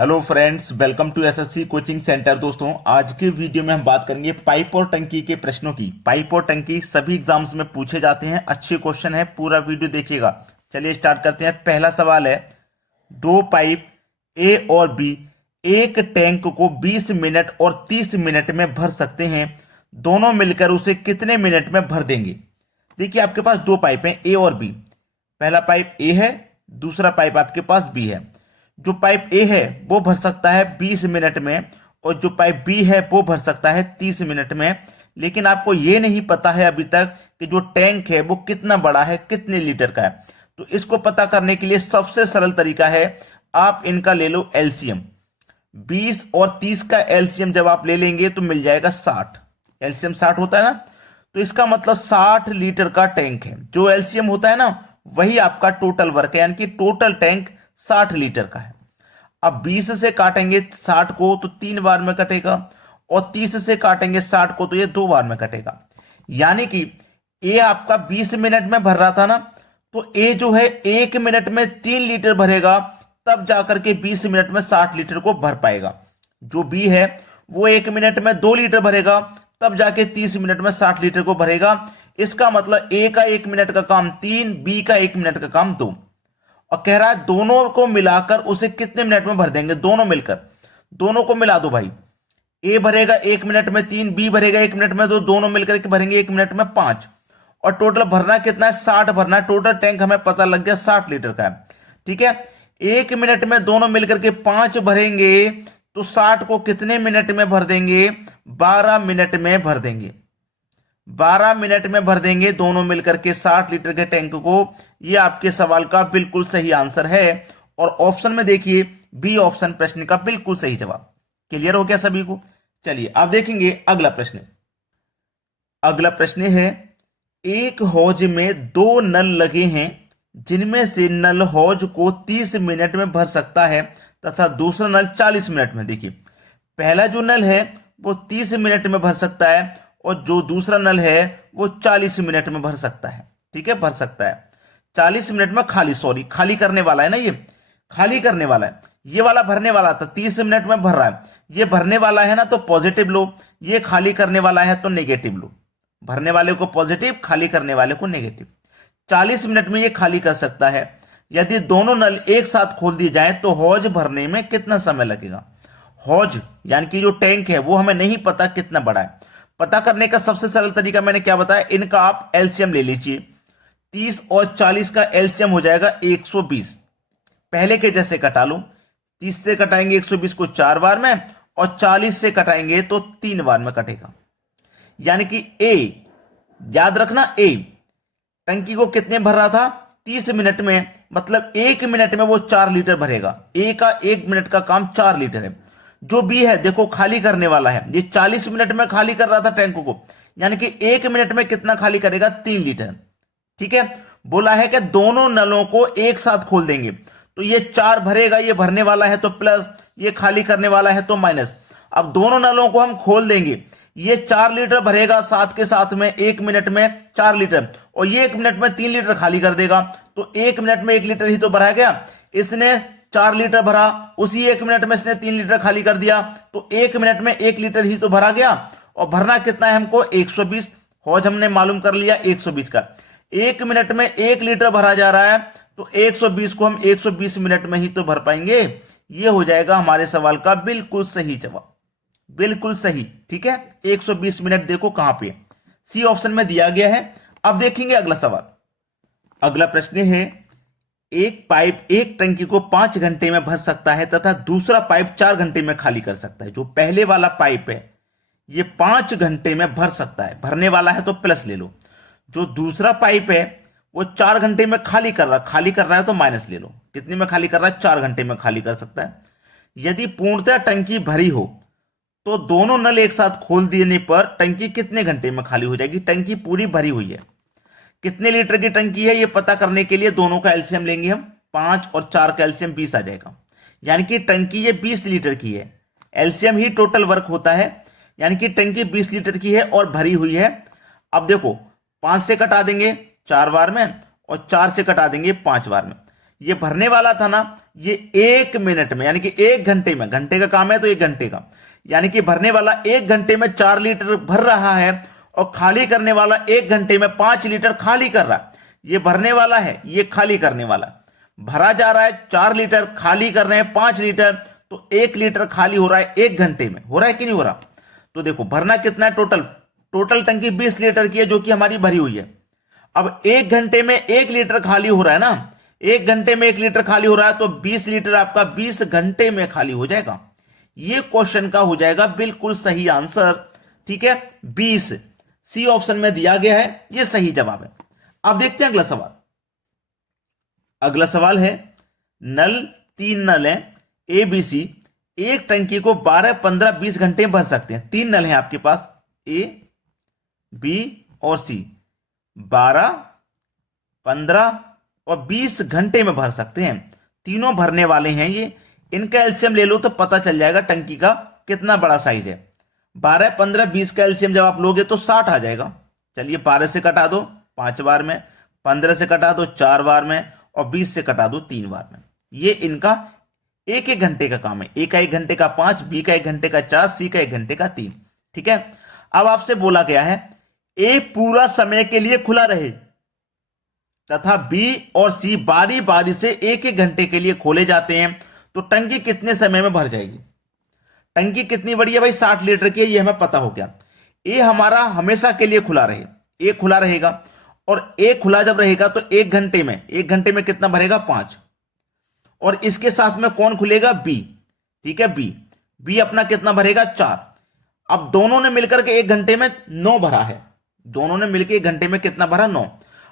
Hello friends, welcome to SSC coaching centre. दोस्तों, आज के वीडियो में हम बात करेंगे पाइप और टंकी के प्रश्नों की। पाइप और टंकी सभी एग्जाम्स में पूछे जाते हैं, अच्छे क्वेश्चन है, पूरा वीडियो देखिएगा। चलिए स्टार्ट करते हैं। पहला सवाल है, दो पाइप ए और बी एक टैंक को 20 मिनट और 30 मिनट में भर सकते हैं। दोनों मिलकर उसे कितने मिनट में भर देंगे? देखिए, आपके पास दो पाइप हैं, ए और बी। पहला पाइप ए है, दूसरा पाइप आपके पास बी है। जो पाइप ए है वो भर सकता है 20 मिनट में, और जो पाइप बी है वो भर सकता है 30 मिनट में। लेकिन आपको ये नहीं पता है अभी तक कि जो टैंक है वो कितना बड़ा है, कितने लीटर का है। तो इसको पता करने के लिए सबसे सरल तरीका है, आप इनका ले लो एलसीएम। 20 और 30 का एलसीएम जब आप ले लेंगे तो मिल जाएगा 60। एलसीएम 60 होता है ना, तो इसका मतलब 60 लीटर का टैंक है। जो एलसीएम होता है ना, वही आपका टोटल वर्क है, यानी कि टोटल टैंक 60 लीटर का है। अब 20 से काटेंगे 60 को तो 3 बार में कटेगा, और 30 से काटेंगे 60 को तो ये 2 बार में कटेगा। यानी कि ए आपका 20 मिनट में भर रहा था ना, तो ए जो है 1 मिनट में 3 लीटर भरेगा, तब जाकर के 20 मिनट में 60 लीटर को भर पाएगा। जो बी है वो 1 मिनट में 2 लीटर भरेगा, तब जाके 30 मिनट में 60 लीटर को भरेगा। इसका मतलब ए का 1 मिनट का काम 3, बी का 1 मिनट का काम 2। और कह रहा है दोनों को मिलाकर उसे कितने मिनट में भर देंगे? दोनों मिलकर, दोनों को मिला दो भाई। ए भरेगा 1 मिनट में 3, बी भरेगा 1 मिनट में 2, दोनों मिलकर के भरेंगे 1 मिनट में 5। और टोटल भरना कितना है? 60 भरना है। टोटल टैंक हमें पता लग गया 60 लीटर का है। ठीक है, 1 मिनट में दोनों मिलकर के 5 भरेंगे, तो 60 को कितने मिनट में भर देंगे? 12 मिनट में भर देंगे। 12 मिनट में भर देंगे दोनों मिलकर के 60 लीटर के टैंक को। ये आपके सवाल का बिल्कुल सही आंसर है। और ऑप्शन में देखिए, बी ऑप्शन प्रश्न का बिल्कुल सही जवाब। क्लियर हो गया सभी को? चलिए आप देखेंगे अगला प्रश्न। अगला प्रश्न है, एक हौज में 2 नल लगे हैं, जिनमें से नल हौज को 30 मिनट में भर सकता है तथा दूसरा नल 40 मिनट में। देखिए, पहला जो नल है वो 30 मिनट में भर सकता है, और जो दूसरा नल है वो 40 मिनट में भर सकता है। ठीक है, भर सकता है 40 मिनट में। खाली करने वाला है ना, ये खाली करने वाला है। ये वाला भरने वाला था, 30 मिनट में भर रहा है। ये भरने वाला है ना, तो पॉजिटिव लो। ये खाली करने वाला है तो नेगेटिव लो। भरने वाले को पॉजिटिव, खाली करने वाले को नेगेटिव। 40 मिनट में ये खाली कर सकता है। यदि दोनों नल एक साथ खोल दिए जाए तो हौज भरने में कितना समय लगेगा? हौज यानी कि जो टैंक है वो हमें नहीं पता कितना बड़ा है। पता करने का सबसे सरल तरीका मैंने क्या बताया, इनका आप एलसीएम ले लीजिए। 30 और 40 का एलसीएम हो जाएगा 120। पहले के जैसे कटा लो। 30 से कटाएंगे 120 को 4 बार में, और 40 से कटाएंगे तो 3 बार में कटेगा। यानी कि ए, याद रखना, ए टंकी को कितने भर रहा था? 30 मिनट में। मतलब 1 मिनट में वो 4 लीटर भरेगा। ए का 1 मिनट का काम 4 लीटर है। जो बी है देखो, खाली करने वाला है, ये 40 मिनट में खाली कर रहा था टैंक को, यानी कि 1 मिनट में कितना खाली करेगा? 3 लीटर। ठीक है, बोला है कि दोनों नलों को एक साथ खोल देंगे, तो ये 4 भरेगा, ये भरने वाला है तो प्लस, ये खाली करने वाला है तो माइनस। अब दोनों नलों को हम खोल देंगे, ये 4 लीटर भरेगा साथ के साथ में 1 मिनट में 4 लीटर, और ये 1 मिनट में 3 लीटर खाली कर देगा। तो 1 मिनट में 1 लीटर ही तो भरा गया। इसने 4 लीटर भरा, उसी 1 मिनट में इसने 3 लीटर खाली कर दिया, तो 1 मिनट में 1 लीटर ही तो भरा गया। और भरना कितना है हमको? 120। हौज हमने मालूम कर लिया 120 का। 1 मिनट में 1 लीटर भरा जा रहा है, तो 120 को हम 120 मिनट में ही तो भर पाएंगे। ये हो जाएगा हमारे सवाल का बिल्कुल सही जवाब। बिल्कुल सही। ठीक है, 120 मिनट देखो कहां पे, सी ऑप्शन में दिया गया है। अब देखेंगे अगला सवाल। अगला प्रश्न है, एक पाइप एक टंकी को 5 घंटे में भर सकता है तथा दूसरा पाइप 4 घंटे में खाली कर सकता है। जो पहले वाला पाइप है ये 5 घंटे में भर सकता है, भरने वाला है तो प्लस ले लो। जो दूसरा पाइप है वो 4 घंटे में खाली कर रहा है तो माइनस ले लो। कितने में खाली कर रहा है? 4 घंटे में खाली कर सकता है। यदि पूर्णतः टंकी भरी हो तो दोनों नल एक साथ खोल देने पर टंकी कितने घंटे में खाली हो जाएगी? टंकी पूरी भरी हुई है। कितने लीटर की टंकी है ये पता करने के लिए दोनों का एलसीएम लेंगे हम। 5 और 4 का एलसीएम 20 आ जाएगा, यानी कि टंकी ये 20 लीटर की है। एलसीएम ही टोटल वर्क होता है, यानी कि टंकी 20 लीटर की है और भरी हुई है। अब देखो, 5 से कटा देंगे 4 बार में, और 4 से कटा देंगे 5 बार में। ये भरने वाला था ना, ये 1 मिनट में यानी कि 1 घंटे में, घंटे का काम है तो 1 घंटे का, यानी कि भरने वाला 1 घंटे में 4 लीटर भर रहा है और खाली करने वाला 1 घंटे में 5 लीटर खाली कर रहा है। ये भरने वाला है, ये खाली करने वाला। भरा जा रहा है 4 लीटर, खाली कर रहे हैं 5 लीटर, तो 1 लीटर खाली हो रहा है 1 घंटे में। हो रहा है कि नहीं हो रहा? तो देखो भरना कितना है, टोटल टंकी 20 लीटर की है जो कि हमारी भरी हुई है। अब 1 घंटे में 1 लीटर खाली हो रहा है ना, 1 घंटे में 1 लीटर खाली हो रहा है, तो 20 लीटर आपका 20 घंटे में खाली हो जाएगा। ये क्वेश्चन का हो जाएगा बिल्कुल सही आंसर। ठीक है, 20 सी ऑप्शन में दिया गया है, ये सही जवाब है। अब देखते हैं अगला सवाल। अगला सवाल है, नल 3 नल है ए बी सी, एक टंकी को 12, 15, 20 घंटे में भर सकते हैं। 3 नल हैं आपके पास, ए बी और सी, 12, 15 और 20 घंटे में भर सकते हैं। तीनों भरने वाले हैं ये। इनका एलसीएम ले लो तो पता चल जाएगा टंकी का कितना बड़ा साइज है। 12, 15, 20 का एलसीएम जब आप लोगे तो 60 आ जाएगा। चलिए 12 से कटा दो 5 बार में, 15 से कटा दो 4 बार में और 20 से कटा दो 3 बार में। ये इनका 1-1 घंटे का काम है। ए का 1 घंटे का 5, बी का 1 घंटे का 4, सी का 1 घंटे का 3। ठीक है, अब आपसे बोला गया है ए पूरा समय के लिए खुला रहे तथा बी और सी बारी बारी से 1-1 घंटे के लिए खोले जाते हैं, तो टंकी कितने समय में भर जाएगी? टंकी कितनी बड़ी है भाई? 60 लीटर की है, ये हमें पता हो गया। ए हमारा हमेशा के लिए खुला रहे, ए खुला रहेगा, और ए खुला जब रहेगा तो 1 घंटे में कितना भरेगा? 5। और इसके साथ में कौन खुलेगा? बी। ठीक है, बी अपना कितना भरेगा? 4। अब दोनों ने मिलकर के 1 घंटे में 9 भरा है। दोनों ने मिलकर 1 घंटे में कितना भरा? 9।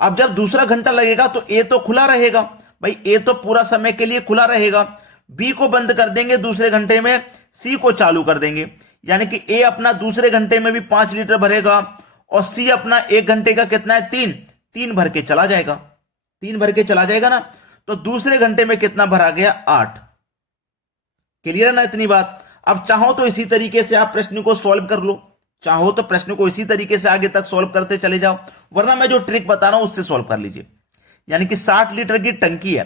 अब जब दूसरा घंटा लगेगा तो ए तो खुला रहेगा भाई, ए तो पूरा समय के लिए खुला रहेगा। बी को बंद कर देंगे दूसरे घंटे में, सी को चालू कर देंगे, यानी कि ए अपना दूसरे घंटे में भी 5 लीटर भरेगा और सी अपना 1 घंटे का कितना है? 3 भर के चला जाएगा। 3 भर के चला जाएगा ना, तो दूसरे घंटे में कितना भरा गया? 8। क्लियर है ना इतनी बात? अब चाहो तो इसी तरीके से आप प्रश्न को सॉल्व कर लो, चाहो तो प्रश्न को इसी तरीके से आगे तक सॉल्व करते चले जाओ, वरना मैं जो ट्रिक बता रहा हूं उससे सॉल्व कर लीजिए। यानी कि 60 लीटर की टंकी है।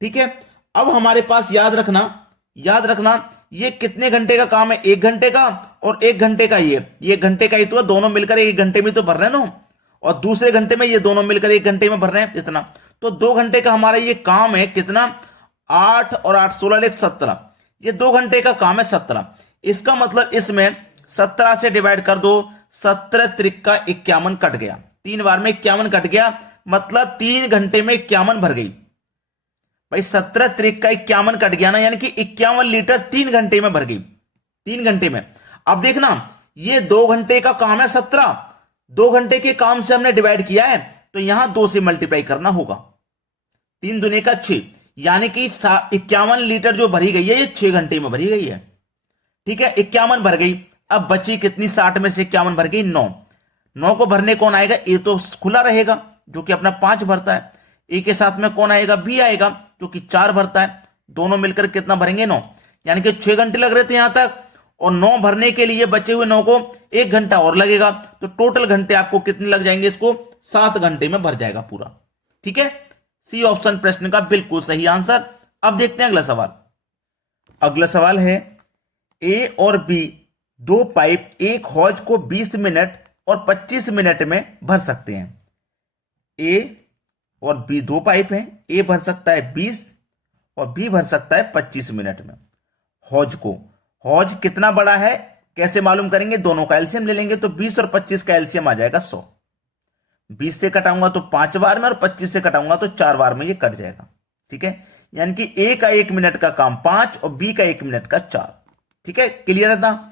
ठीक है, अब हमारे पास याद रखना ये कितने घंटे का काम है? 1 घंटे का और 1 घंटे का। ये 1 घंटे का ही तो है, दोनों मिलकर 1 घंटे में तो भर रहे हैं ना, और दूसरे घंटे में ये दोनों मिलकर 1 घंटे में भर रहे हैं इतना। तो 2 घंटे का हमारा ये काम है कितना? 8 और 8 16 17, ये 2 घंटे का काम है 17। इसका मतलब इसमें 17 से डिवाइड कर दो, 17 त्रिका 51 कट गया, 3 बार में 51 कट गया, मतलब 3 घंटे में 51 भर गई भाई। 17 त्रिका 51 कट गया ना, यानी कि 51 लीटर 3 घंटे में भर गई, 3 घंटे में। अब देखना, ये 2 घंटे का काम है 17, 2 घंटे के काम से हमने डिवाइड किया है, तो यहां 2 से मल्टीप्लाई करना होगा। 3 दूनी का 6, यानी कि 51 लीटर जो भरी गई है ये 6 घंटे में भरी गई है। ठीक है, 51 भर गई। अब बची कितनी? 60 में से 51 भर गई 9 को भरने कौन आएगा? ए तो खुला रहेगा जो कि अपना 5 भरता है। ए के साथ में कौन आएगा? बी आएगा जो कि 4 भरता है। दोनों मिलकर कितना भरेंगे? 9, यानी कि 6 घंटे लग रहे थे यहां तक, और 9 भरने के लिए बचे हुए 9 को 1 घंटा और लगेगा, तो टोटल घंटे आपको कितने लग जाएंगे? इसको 7 घंटे में भर जाएगा पूरा। ठीक है, सी ऑप्शन प्रश्न का बिल्कुल सही आंसर। अब देखते हैं अगला सवाल। अगला सवाल है, ए और बी 2 पाइप एक हौज को 20 मिनट और 25 मिनट में भर सकते हैं। ए और बी 2 पाइप हैं, ए भर सकता है 20 और बी भर सकता है 25 मिनट में। हौज कितना बड़ा है कैसे मालूम करेंगे? दोनों का एलसीएम ले लेंगे, तो 20 और 25 का एलसीएम आ जाएगा 100। 20 से कटाऊंगा तो 5 बार में, और 25 से कटाऊंगा तो 4 बार में ये कट जाएगा। ठीक है, यानी कि ए का 1 मिनट का काम 5 और बी का 1 मिनट का 4। ठीक है, क्लियर है ना?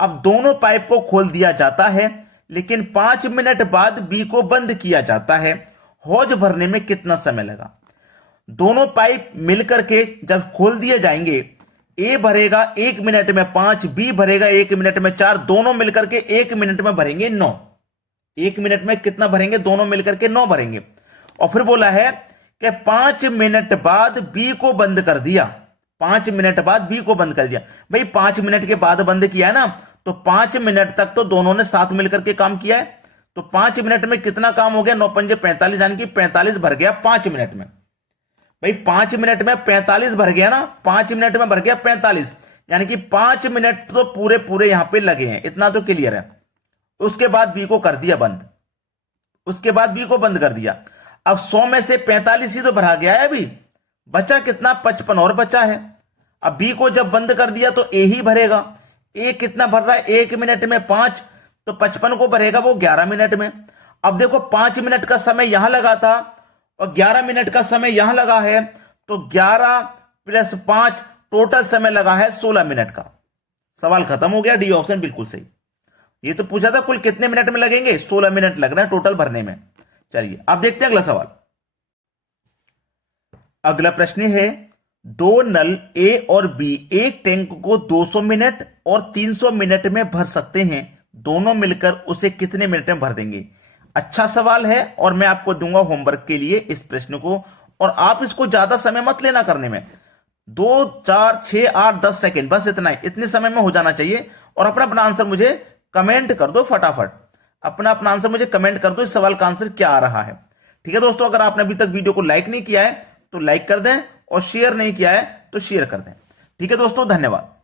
अब दोनों पाइप को खोल दिया जाता है, लेकिन 5 मिनट बाद बी को बंद किया जाता है। हौज भरने में कितना समय लगा? दोनों पाइप मिलकर के जब खोल दिए जाएंगे, ए भरेगा 1 मिनट में 5, बी भरेगा 1 मिनट में 4, दोनों मिलकर के 1 मिनट में भरेंगे 9। 1 मिनट में कितना भरेंगे? दोनों मिलकर के 9 भरेंगे। और फिर बोला है कि 5 मिनट बाद बी को बंद कर दिया। 5 मिनट बाद बी को बंद कर दिया। भाई 5 मिनट के बाद बंद किया है ना, तो 5 मिनट तक तो दोनों ने साथ मिलकर के काम किया है, तो 5 मिनट में कितना काम हो गया? 9 पंजे 45, यानी कि 45 भर गया 5 मिनट में। भाई 5 मिनट में 45 भर गया ना, 5 मिनट में भर गया 45, यानी कि 5 मिनट तो पूरे पूरे यहां पे लगे हैं, इतना तो क्लियर है। उसके बाद बी को कर दिया बंद, उसके बाद बी को बंद कर दिया। अब 100 में से 45 ही तो भरा गया है, अभी बचा कितना, 55 और बचा है। अब बी को जब बंद कर दिया तो ए ही भरेगा। ए कितना भर रहा है, 1 मिनट में 5, तो 55 को भरेगा वो 11 मिनट में। अब देखो 5 मिनट का समय यहां लगा था और 11 मिनट का समय यहां लगा है, तो 11 + 5 टोटल समय लगा है 16 मिनट का। सवाल खत्म हो गया, डी ऑप्शन बिल्कुल सही। ये तो पूछा था कुल कितने मिनट में लगेंगे, 16 मिनट लग रहा है टोटल भरने में। चलिए अब देखते हैं अगला सवाल। अगला प्रश्न है, दो नल ए और बी एक टैंक को 200 मिनट और 300 मिनट में भर सकते हैं, दोनों मिलकर उसे कितने मिनट में भर देंगे। अच्छा सवाल है और मैं आपको दूंगा होमवर्क के लिए इस प्रश्न को, और आप इसको ज्यादा समय मत लेना करने में, 2, 4, 6, 8, 10 सेकेंड बस इतना ही, इतने समय में हो जाना चाहिए। और अपना अपना आंसर मुझे कमेंट कर दो फटाफट, अपना अपना आंसर मुझे कमेंट कर दो, इस सवाल का आंसर क्या आ रहा है। ठीक है दोस्तों, अगर आपने अभी तक वीडियो को लाइक नहीं किया है तो लाइक कर दें, और शेयर नहीं किया है तो शेयर कर दें। ठीक है दोस्तों, धन्यवाद।